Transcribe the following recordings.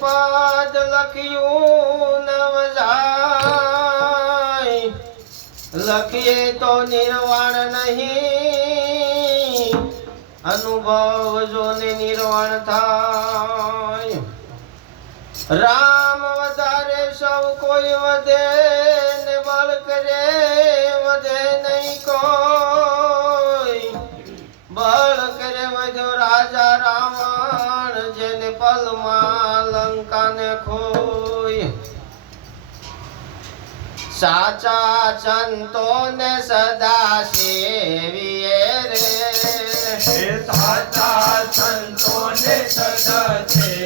પદ લખ્યું નવ લખીએ તો નિર્વાણ નહીં. અનુભવ જોને નિર્વાણ થાય. રામ વધારે સૌ કોઈ વધે. હોય. સાચા સંતોને સદા સેવીએ રે. સાચા સંતોને સદા સેવીએ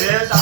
Yeah.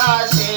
સદા